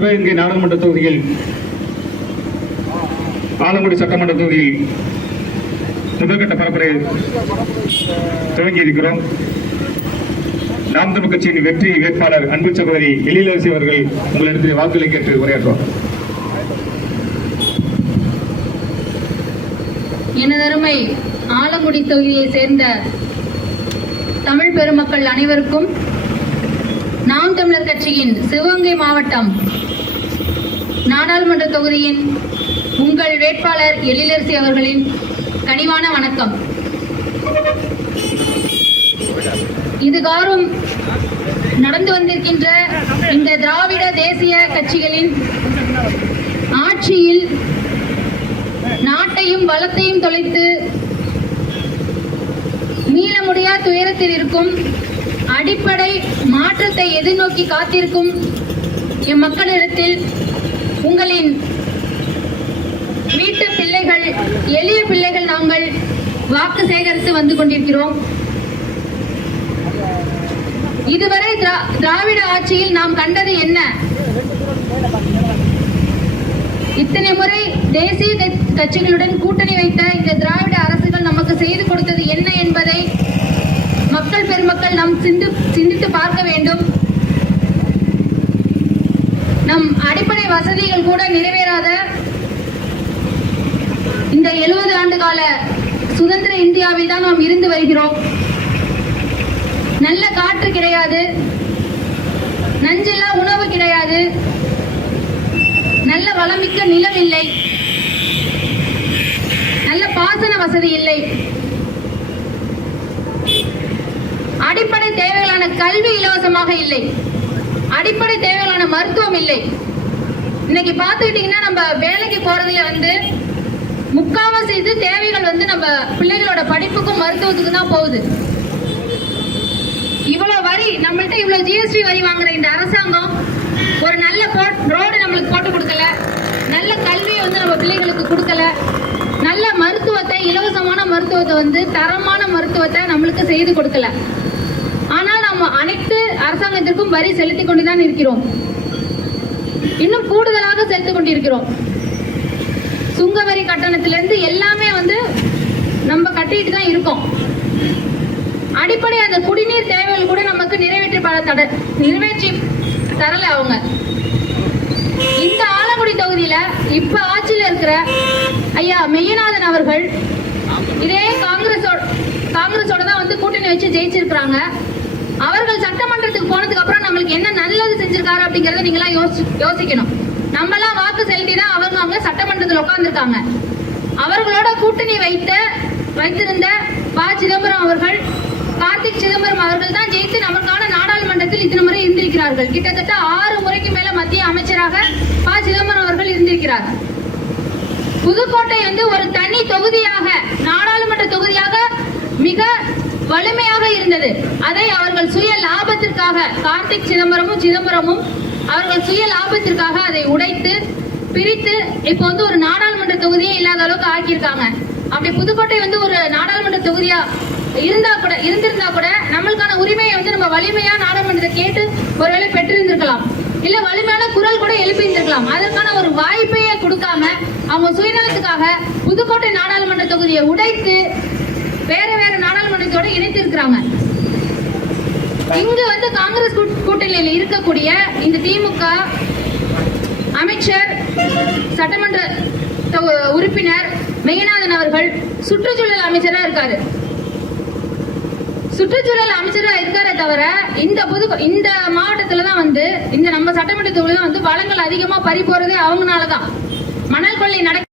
சிவகங்கை நாடாளுமன்ற தொகுதியில் ஆலங்குடி சட்டமன்ற தொகுதியில் முதற்கட்ட பரப்புரை துவங்கி இருக்கிறோம் நாம் தமிழ் கட்சியின் வெற்றி வேட்பாளர் அன்பு சகோதரி எழிலரசி அவர்கள் உங்களிடத்தில் வாக்குகளை கேட்டு உரையாற்றுவார். எனதருமை ஆலங்குடி தொகுதியை சேர்ந்த தமிழ் பெருமக்கள் அனைவருக்கும் நாம் தமிழர் கட்சியின் சிவகங்கை மாவட்டம் நாடாளுமன்ற தொகுதியின் உங்கள் வேட்பாளர் எழிலரசி அவர்களின் கனிவான வணக்கம். இதுகாரும் நடந்து வந்திருக்கின்ற இந்த திராவிட தேசிய கட்சிகளின் ஆட்சியில் நாட்டையும் வளத்தையும் தொலைத்து மீள முடியா துயரத்தில் இருக்கும் அடிப்படை மாற்றத்தை எதிர்நோக்கி காத்திருக்கும் எம் மக்களிடத்தில் உங்களின் வீட்டு பிள்ளைகள் எளிய பிள்ளைகள் நாங்கள் வாக்கு சேகரித்து வந்து கொண்டிருக்கிறோம். இதுவரை திரா- திராவிட ஆட்சியில் நாம் கண்டது என்ன? இத்தனை முறை தேசிய கட்சிகளுடன் கூட்டணி வைத்த இந்த திராவிட அரசுகள் நமக்கு செய்து கொடுத்தது என்ன என்பது மக்கள் நம் சிந்து சிந்தித்து பார்க்க வேண்டும். நம் அடிப்படை வசதிகள் கூட நிறைவேறாத இந்த எழுபது ஆண்டு கால சுதந்திர இந்தியாவில் தான் நாம் இருந்து வருகிறோம். நல்ல காற்று கிடையாது. நஞ்சில்லா உணவு கிடையாது. நல்ல வளமிக்க நிலம் இல்லை. நல்ல பாசன வசதி இல்லை. அடிப்படை தேவைகளான கல்வி இலவசமாக இல்லை. அடிப்படை தேவைகளான மருத்துவம் இல்லை. இன்னைக்கு பார்த்துக்கிட்டீங்கன்னா நம்ம வேலைக்கு போறதுல வந்து முக்காவாசி இது தேவைகள் வந்து நம்ம பிள்ளைகளோட படிப்புக்கும் மருத்துவத்துக்கும் தான் போகுது. இவ்வளவு வரி நம்மள்ட்ட இவ்வளவு ஜிஎஸ்டி வரி வாங்குற இந்த அரசாங்கம் ஒரு நல்ல ரோடு நம்மளுக்கு போட்டு கொடுக்கல. நல்ல கல்வியை வந்து நம்ம பிள்ளைகளுக்கு கொடுக்கல. நல்ல மருத்துவத்தை இலவசமான மருத்துவத்தை வந்து தரமான மருத்துவத்தை நம்மளுக்கு செய்து கொடுக்கல. நாம் அனைத்து அரசாங்கத்திற்கும் வரி செலுத்திக் கொண்டுதான் இருக்கிறோம். இன்னும் கூடுதலாக செலுத்திக் கொண்டிருக்கிறோம். சுங்க வரி கட்டணத்திலிருந்து எல்லாமே வந்து நம்ம கட்டிட்டு தான் இருக்கோம். அடிப்படை அந்த குடிநீர் தேவைகள் கூட நமக்கு நிறைவேற்றி பல தட நிறைவேற்றி தரல அவங்க. இந்த ஆலங்குடி தொகுதியில இப்ப ஆட்சியில் இருக்கிற ஐயா மெய்யநாதன் அவர்கள் இதே காங்கிரஸோட காங்கிரஸோட தான் வந்து கூட்டணி வச்சு ஜெயிச்சிருக்கிறாங்க. அவர்கள் சட்டமன்றத்துக்கு போனதுக்கு அப்புறம் நம்மளுக்கு என்ன நல்லது செஞ்சிருக்காரு அப்படிங்கறத நீங்களாம் யோசி யோசிக்கணும். நம்மலாம் வாக்கு செலுத்தி தான் அவங்க அவங்க சட்டமன்றத்தில் உட்கார்ந்துருக்காங்க. அவர்களோட கூட்டணி வைத்த வைத்திருந்த ப. சிதம்பரம் அவர்கள் கார்த்திக் சிதம்பரம் அவர்கள் தான் ஜெயித்து நமக்கான நாடாளுமன்றத்தில் இத்தனை முறை இருந்திருக்கிறார்கள். கிட்டத்தட்ட ஆறு முறைக்கு மேல மத்திய அமைச்சராக ப. சிதம்பரம் அவர்கள் இருந்திருக்கிறார். புதுக்கோட்டை வந்து ஒரு தனி இருந்தது அதை அவர்கள் சுய லாபத்திற்காக கார்த்திக் சிதம்பரமும் சிதம்பரமும் அவர்கள் சுய லாபத்திற்காக அதை உடைத்து பிரித்து இப்போ வந்து ஒரு நாடாளுமன்ற தொகுதியே இல்லாத அளவுக்கு ஆக்கியிருக்காங்க. அப்படி புதுக்கோட்டை வந்து ஒரு நாடாளுமன்ற தொகுதியா இருந்தா கூட இருந்திருந்தா கூட நம்மளுக்கான உரிமையை வந்து நம்ம வலிமையா நாடாளுமன்றத்தை கேட்டு ஒருவேளை பெற்றிருந்திருக்கலாம். இல்ல வலிமையான குரல் கூட எழுப்பி இருந்திருக்கலாம் அதற்கான ஒரு வாய்ப்பையே கொடுக்காம அவங்க சுயநலத்துக்காக புதுக்கோட்டை நாடாளுமன்ற தொகுதியை உடைத்து வேற வேற நாடாளுமன்றத்தோட இணைத்து இருக்கிறாங்க இங்கு வந்து காங்கிரஸ் கூட்டணியில் இருக்கக்கூடிய இந்த திமுக அமைச்சர் சட்டமன்ற உறுப்பினர் மெய்நாதன் அவர்கள் சுற்றுச்சூழல் அமைச்சரா இருக்காரு. சுற்றுச்சூழல் அமைச்சரா இருக்காரே தவிர இந்த புது இந்த மாவட்டத்துல தான் வந்து இந்த நம்ம சட்டமன்ற தொகுதியில வந்து வளங்கள் அதிகமா பறி போறதே அவங்கனாலதான். மணல் கொள்ளை நடக்க